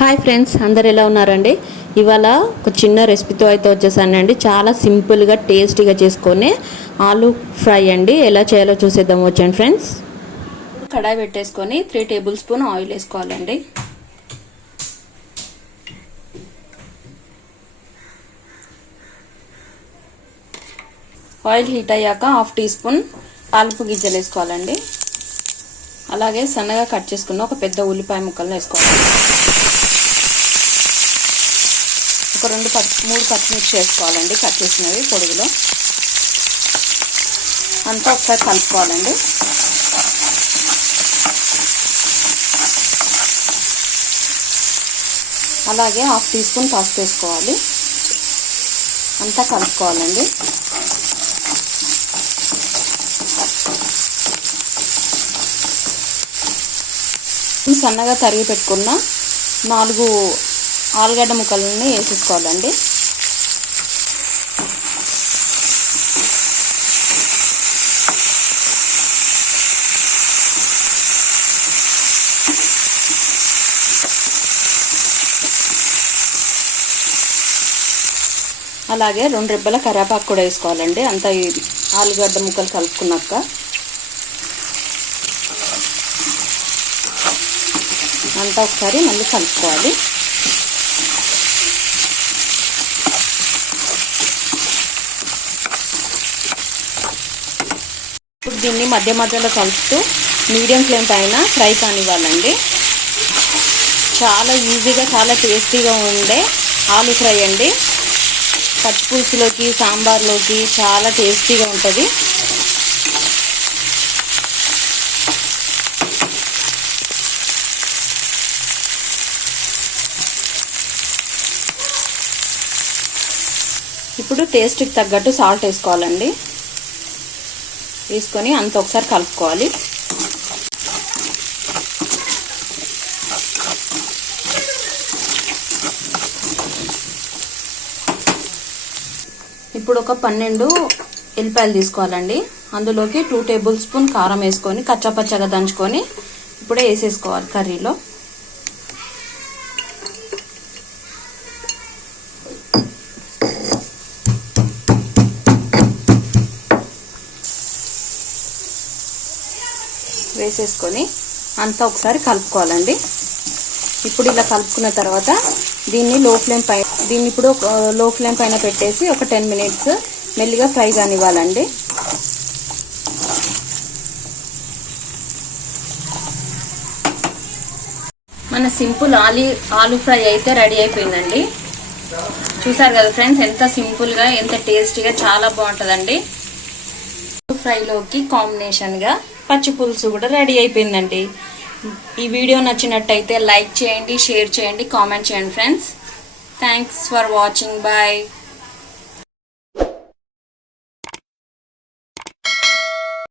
Hi friends, అందరు ఎలా ఉన్నారండి? ఇవాళ ఒక చిన్న రెసిపీతో అయితే వచ్చేసానండి. చాలా సింపుల్గా టేస్టీగా చేసుకొని ఆలూ ఫ్రై అండి. ఎలా చేయాలో చూసేద్దాం వచ్చండి ఫ్రెండ్స్. కడాయి పెట్టేసుకొని 3 టేబుల్ స్పూన్ ఆయిల్ వేసుకోవాలండి. ఆయిల్ హీట్ అయ్యాక 1/2 టీ స్పూన్ తాలింపు గింజలు వేసుకోవాలండి. అలాగే సన్నగా కట్ చేసుకున్న ఒక పెద్ద ఉల్లిపాయ ముక్కలను వేసుకోవాలి. ఒక 3 పచ్చిమిర్చి వేసుకోవాలండి, కట్ చేసినవి పొడుగులో. అంతా ఒకసారి కలుపుకోవాలండి. అలాగే 1/2 టీ స్పూన్ పసుపు వేసుకోవాలి. అంతా కలుపుకోవాలండి. సన్నగా తరిగి పెట్టుకున్న 4 ఆలుగడ్డ ముక్కలని వేసేసుకోవాలండి. అలాగే 2 రెబ్బల కరివేపాకు కూడా వేసుకోవాలండి. అంతా ఆలుగడ్డ ముక్కలు కలుపుకున్నాక అంతా ఒకసారి మళ్ళీ కలుపుకోవాలి. ఇప్పుడు దీన్ని మధ్య మధ్యలో కలుపుతూ మీడియం ఫ్లేమ్ పైన ఫ్రై కానివ్వాలండి. చాలా ఈజీగా, చాలా టేస్టీగా ఉండే ఆలు ఫ్రై అండి. పచ్చిపులుసులోకి, సాంబార్లోకి చాలా టేస్టీగా ఉంటుంది. ఇప్పుడు టేస్ట్కి తగ్గట్టు సాల్ట్ వేసుకోవాలండి. వేసుకొని అంత ఒకసారి కలుపుకోవాలి. ఇప్పుడు ఒక 12 ఎల్లిపాయలు తీసుకోవాలండి. అందులోకి 2 టేబుల్ స్పూన్ కారం వేసుకొని కచ్చాపచ్చగా దంచుకొని ఇప్పుడే వేసేసుకోవాలి కర్రీలో. వేసేసుకొని అంతా ఒకసారి కలుపుకోవాలండి. ఇప్పుడు ఇలా కలుపుకున్న తర్వాత దీన్ని ఇప్పుడు లో ఫ్లేమ్ పైన పెట్టేసి ఒక 10 మినిట్స్ మెల్లిగా ఫ్రై కానివ్వాలండి. మన సింపుల్ ఆలూ ఫ్రై అయితే రెడీ అయిపోయిందండి. చూసారు కదా ఫ్రెండ్స్, ఎంత సింపుల్గా, ఎంత టేస్టీగా, చాలా బాగుంటుందండి. ఫ్రైలోకి కాంబినేషన్గా పచ్చి పులుసు కూడా రెడీ అయిపోయిందండి. ఈ వీడియో నచ్చినట్టయితే లైక్ చేయండి, షేర్ చేయండి, కామెంట్ చేయండి friends. Thanks for watching. Bye.